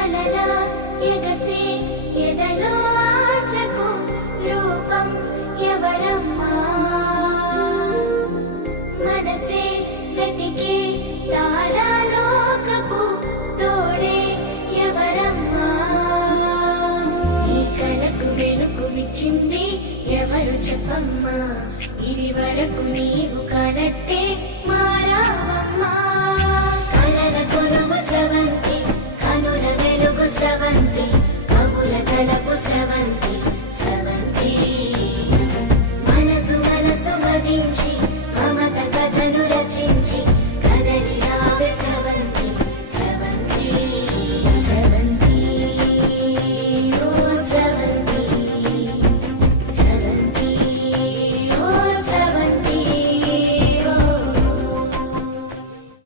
అలలా ఎగసే ఎదలో ఆశకు రూపం ఎవరమ్మా? మనసే వెతికే తారాలోకపు తోడే ఎవరమ్మా? ఈ కలకు వెలుగునిచ్చింది ఎవరు చెప్పమ్మా? ఇది వరకు నీవు కానట్టే మారావమ్మా. కలల కొలువు స్రవంతి, కనుల వెలుగు స్రవంతి, కవుల తలపు స్రవంతి.